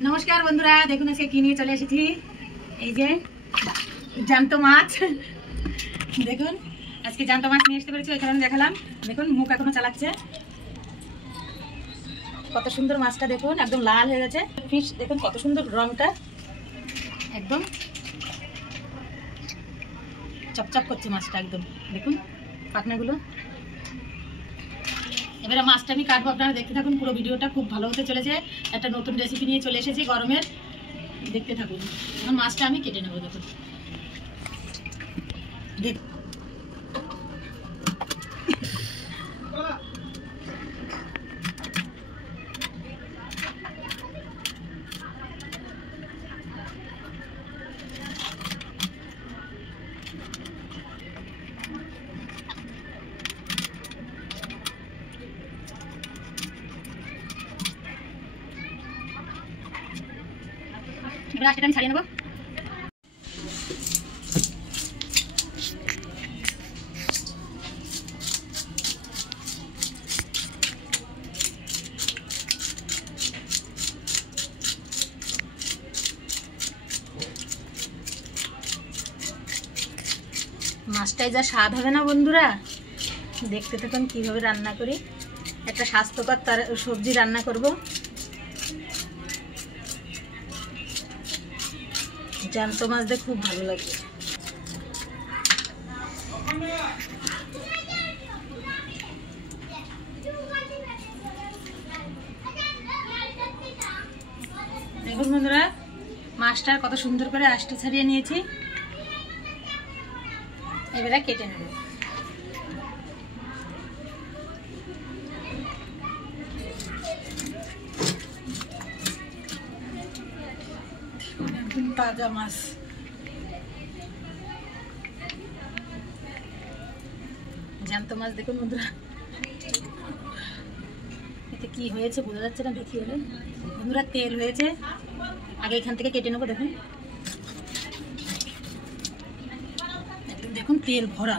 नमस्कार बंधुरा देखুন আজকে কি নিয়ে চলে এসেছি এই যে জ্যান্ত মাছ দেখুন আজকে জ্যান্ত মাছ নিয়ে আসতে পেরেছি ওই কারণে দেখালাম দেখুন মুখ এখনো চালাচ্ছে কত সুন্দর মাছটা দেখুন একদম লাল হয়ে গেছে ফিশ দেখুন কত সুন্দর রংটা একদম চপচপ করছে মাছটা একদম দেখুন পাখনাগুলো এবারে মাছটা আমি কাটবো আপনারা দেখতে থাকুন পুরো ভিডিওটা খুব ভালো হতে চলেছে একটা নতুন রেসিপি নিয়ে চলে এসেছি গরমের দেখতে থাকুন এখন মাছটা আমি কেটে নেব দেখুন এবার সেটা আমি ছাড়িয়ে নেব মাছটাই যা স্বাদ হবে না বন্ধুরা দেখতে থাকুন কিভাবে রান্না করি একটা স্বাস্থ্যকর সবজি রান্না করব জ্যান্ত মাছ দিয়ে খুব ভালো লাগবে দেখুন বন্ধুরা মাছটা কত সুন্দর করে আঁশটা ছাড়িয়ে নিয়েছি এবারে কেটে নেব ताजा माछ জ্যান্ত মাছ দেখুন বন্ধুরা এতে কি হয়েছে বোঝা যাচ্ছে না দেখি হলে বন্ধুরা তেল হয়েছে আগে এখান থেকে কেটে নেবো দেখুন একদম দেখুন তেল ভরা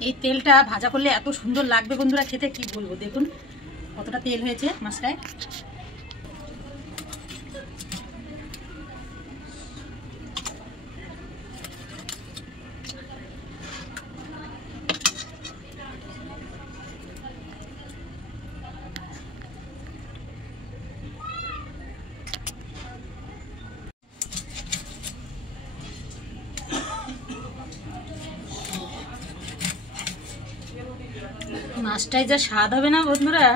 এই তেলটা ভাজা করলে এত সুন্দর লাগবে বন্ধুরা খেতে কি বলবো দেখুন কতটা তেল হয়েছে মাছটায় মাছটাই যা স্বাদ হবে না বন্ধুরা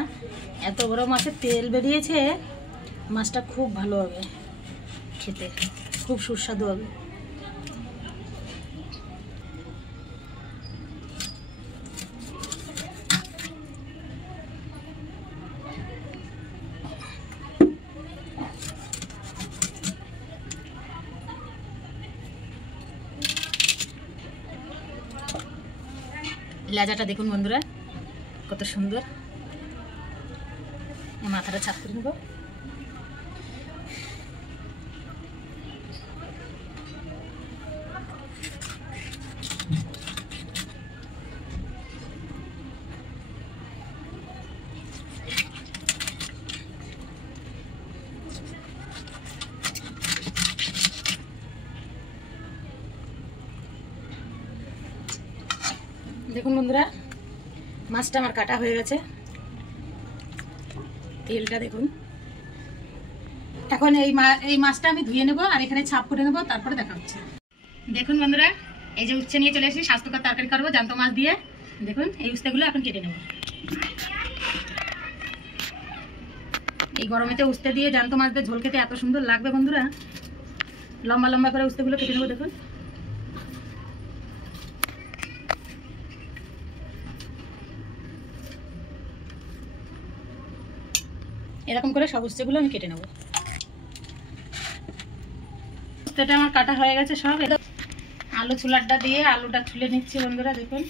এত বড় মাছের তেল বেরিয়েছে মাছটা খুব ভালো হবে খেতে খুব সুস্বাদু হবে লেজাটা দেখুন বন্ধুরা কত সুন্দর মাথাটা ছাপ করে নেব দেখুন বন্ধুরা মাছটা আমার কাটা হয়ে গেছে তেলটা দেখুন এখন এই মাছটা আমি ধুয়ে নেব আর এখানে ছাপ করে নেব তারপরে দেখা হচ্ছে দেখুন বন্ধুরা এই যে উচ্ছে নিয়ে চলে এসেছি স্বাস্থ্যকর তরকারি করবো জ্যান্ত মাছ দিয়ে দেখুন এই উস্তেগুলো এখন কেটে নেব এই গরমেতে উস্তে দিয়ে জ্যান্ত মাছ দিয়ে ঝোল খেতে এত সুন্দর লাগবে বন্ধুরা লম্বা লম্বা করে উস্তেগুলো কেটে নেব দেখুন এরকম করে সব উচ্ছেগুলো আমি কেটে নেব উচ্ছেটা আমার কাটা হয়ে গেছে সব আলু ছুলারটা দিয়ে আলুটা ছুলে নিচ্ছি বন্ধুরা দেখুন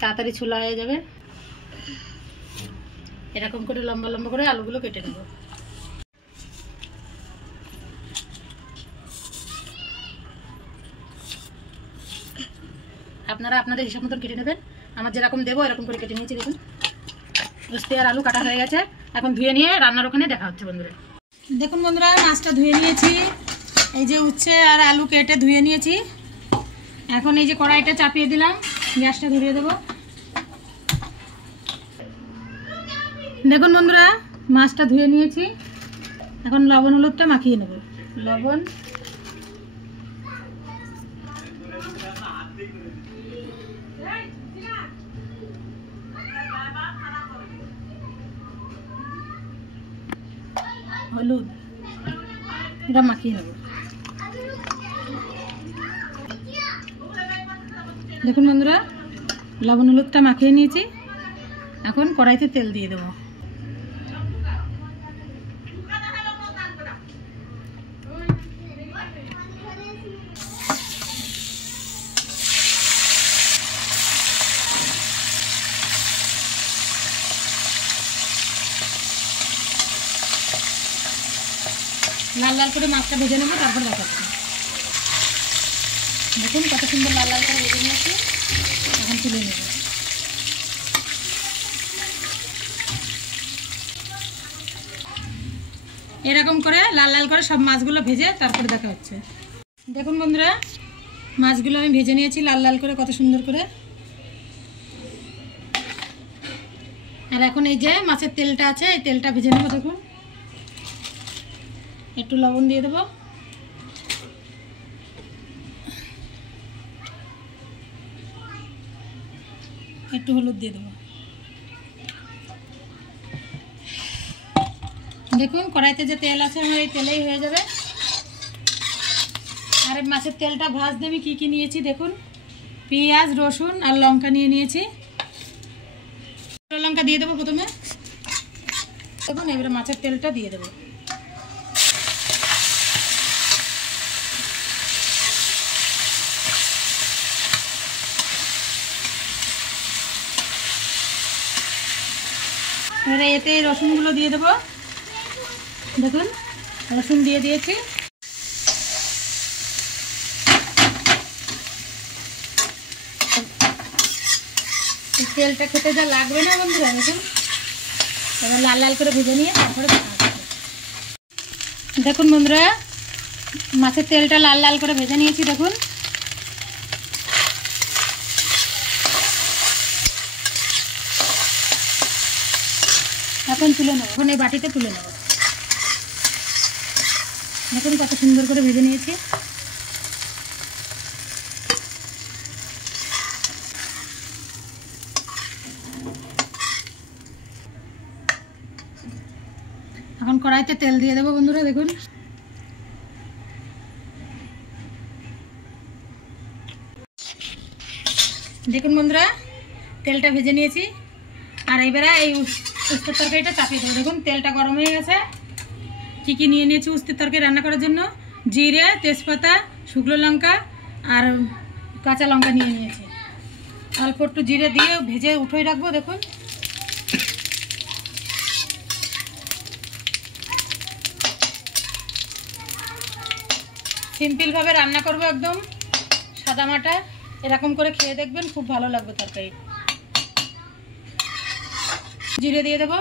তাড়াতাড়ি ছোলা হয়ে যাবে এরকম করে লম্বা লম্বা করে আলুগুলো কেটে নেব। আপনারা আপনাদের হিসাব মতন কেটে নেবেন। আমার যেরকম দেবো এরকম করে কেটে নিয়েছি। দেখুন উস্তে আর আলু কাটা হয়ে গেছে। এখন ধুয়ে নিয়ে রান্নার ওখানে দেখা হচ্ছে বন্ধুরা। দেখুন বন্ধুরা, মাছটা ধুয়ে নিয়েছি। এই যে উচ্ছে আর আলু কেটে ধুয়ে নিয়েছি। এখন এই যে কড়াইটা চাপিয়ে দিলাম, গ্যাসটা ধরিয়ে দেবো। দেখুন বন্ধুরা, মাছটা ধুয়ে নিয়েছি। এখন লবণ হলুদটা মাখিয়ে নেব। লবণ, হলুদ এটা মাখিয়ে নেব। দেখুন বন্ধুরা, লবণ হলুদটা মাখিয়ে নিয়েছি। এখন কড়াইতে তেল দিয়ে দেবো। লাল লাল করে মাছটা ভেজে নেবো, তারপর দেখাচ্ছি। দেখুন কত সুন্দর লাল লাল করে ভেজে নিয়েছি। এখন তুলে নেব। এরকম করে লাল লাল করে সব মাছগুলো ভেজে তারপরে দেখা হচ্ছে। দেখুন বন্ধুরা, মাছগুলো আমি ভেজে নিয়েছি লাল লাল করে, কত সুন্দর করে। আর এখন এই যে মাছের তেলটা আছে, এই তেলটা ভেজে নেবো। দেখুন একটু লবণ দিয়ে দেবো, একটু হলুদ দিয়ে দেবো। দেখুন কড়াইতে যে তেল আছে আমার এই তেলেই হয়ে যাবে। আর মাছের তেলটা ভাজতে আমি কী কী নিয়েছি দেখুন। পেঁয়াজ, রসুন আর লঙ্কা নিয়ে নিয়েছি। লঙ্কা দিয়ে দেবো প্রথমে। দেখুন এবারে মাছের তেলটা দিয়ে দেবো। এবারে এতে রসুনগুলো দিয়ে দেবো। দেখুন রসুন দিয়ে দিয়েছি। তেলটা খেতে যা লাগবে না বন্ধুরা। দেখুন এবার লাল লাল করে ভেজে নিয়ে তারপরে দেখুন বন্ধুরা, মাছের তেলটা লাল লাল করে ভেজে নিয়েছি। দেখুন এখন তুলে নেব। এখন এই বাটিতে তুলে নেব। দেখুন কত সুন্দর করে ভেজে নিয়েছি। এখন কড়াইতে তেল দিয়ে দেবো বন্ধুরা। দেখুন দেখুন বন্ধুরা, তেলটা ভেজে নিয়েছি। আর এইবারে এই উস্তের তরকারিটা চাপিয়ে দেবো। দেখুন তেলটা গরম হয়ে গেছে। কী কী নিয়ে নিয়েছি উস্তের তরকারি রান্না করার জন্য। জিরে, তেজপাতা, শুকনো লঙ্কা আর কাঁচা লঙ্কা নিয়ে নিয়েছি। অল্প একটু জিরে দিয়ে ভেজে উঠোই রাখবো। দেখুন সিম্পলভাবে রান্না করবো, একদম সাদামাটা। এরকম করে খেয়ে দেখবেন, খুব ভালো লাগবে তরকারি। জিরে দিয়ে দেবো,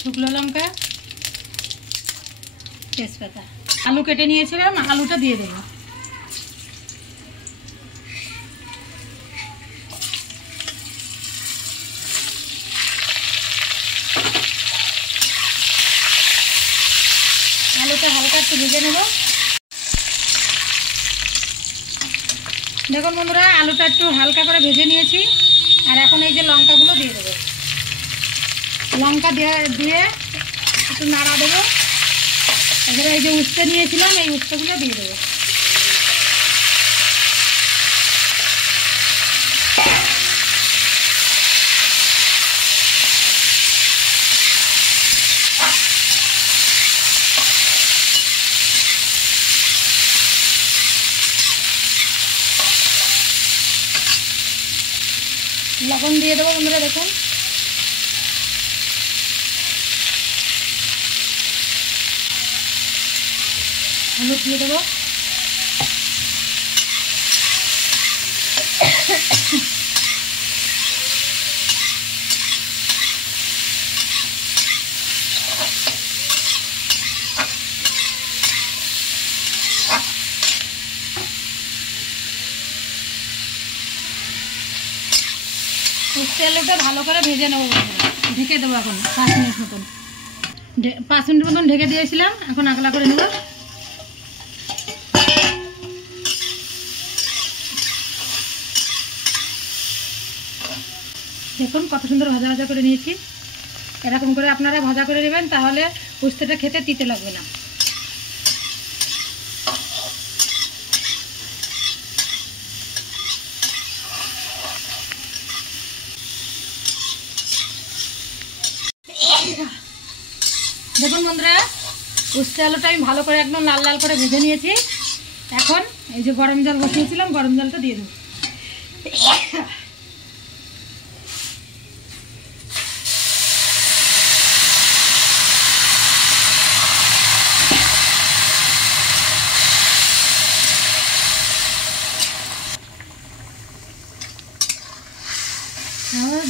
শুকনো লঙ্কা, তেজপাতা। আলু কেটে নিয়েছিলাম, আলুটা দিয়ে দেবো। আলুটা হালকা একটু ভেজে নেব। দেখুন বন্ধুরা, আলুটা একটু হালকা করে ভেজে নিয়েছি। আর এখন এই যে লঙ্কাগুলো দিয়ে দেবো। লঙ্কা দিয়ে একটু নাড়া দেবো। এবারে এই যে উস্তে নিয়েছিলাম, এই উস্তেগুলো দিয়ে দেবো। লবণ দিয়ে দেবো বন্ধুরা, দেখুন হলুদ দিয়ে দেবো, উস্তে আলুটা ভালো করে ভেজে নেবো বন্ধুরা। ঢেকে দেবো এখন 5 মিনিট মতন, 5 মিনিট মতন ঢেকে দিয়েছিলাম, এখন আগলা করে নেব। দেখুন কত সুন্দর ভাজা ভাজা করে নিয়েছি। এরকম করে আপনারা ভাজা করে নেবেন, তাহলে উস্তেটা খেতে তিতে লাগবে না। দেখুন বন্ধুরা, উস্তে আলুটা আমি ভালো করে একদম লাল লাল করে ভেজে নিয়েছি। এখন এই যে গরম জল বসিয়েছিলাম, গরম জলটা দিয়ে দেবো।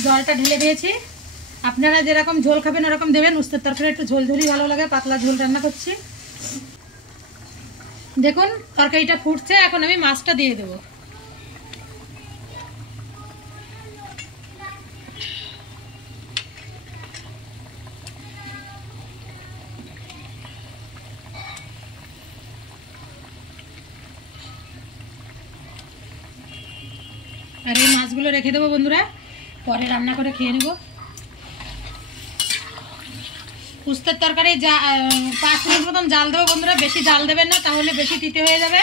জলটা ঢেলে দিয়েছি। আপনারা যেরকম ঝোল খাবেন ওরকম দেবেন। উস্তের তরকারি একটু ঝোল ঝোলই ভালো লাগে, পাতলা ঝোল রান্না করছি। দেখুন তরকারিটা ফুটছে, এখন আমি মাছটা দিয়ে দেবো। আর এই মাছগুলো রেখে দেবো বন্ধুরা, পরে রান্না করে খেয়ে নেব। উস্তের তরকারি 5 মিনিট মতন জাল দেবো বন্ধুরা, বেশি জাল দেবেন না, তাহলে বেশি তিতে হয়ে যাবে।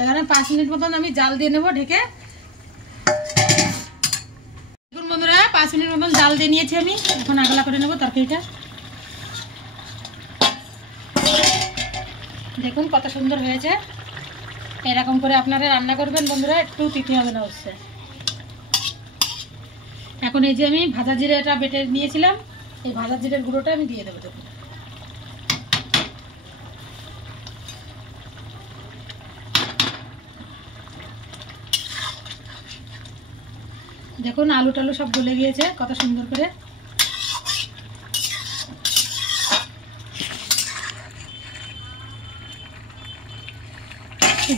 এখানে 5 মিনিট মতন আমি জাল দিয়ে নেবো ঢেকে। দেখুন বন্ধুরা, 5 মিনিট মতন জাল দিয়ে নিয়েছি আমি, এখন আগলা করে নেবো তরকারিটা। দেখুন কত সুন্দর হয়েছে। এরকম করে আপনারা রান্না করবেন বন্ধুরা, একটু তিতে হবে না উস্তে। এখন এই যে আমি ভাজা জিরেটা বেটে নিয়েছিলাম, এই ভাজা জিরের গুঁড়োটা আমি দিয়ে দেবো। দেখুন দেখুন আলু টালু সব গলে গিয়েছে কত সুন্দর করে।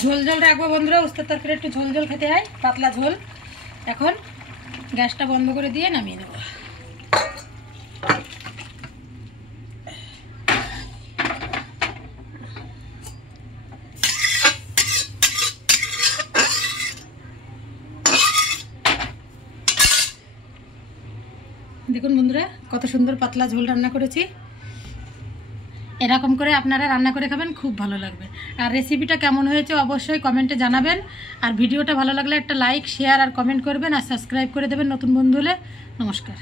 ঝোল ঝোল রাখবো বন্ধুরা, উস্তের তরকারি একটু ঝোল ঝোল খেতে হয়, পাতলা ঝোল। এখন গ্যাসটা বন্ধ করে দিয়ে নামিয়ে নেব। দেখুন বন্ধুরা কত সুন্দর পাতলা ঝোল রান্না করেছি। এরকম করে আপনারা রান্না করে খাবেন, খুব ভালো লাগবে। আর রেসিপিটা কেমন হয়েছে অবশ্যই কমেন্টে জানাবেন। আর ভিডিওটা ভালো লাগলে একটা লাইক, শেয়ার আর কমেন্ট করবেন, আর সাবস্ক্রাইব করে দেবেন নতুন বন্ধু হলে। নমস্কার।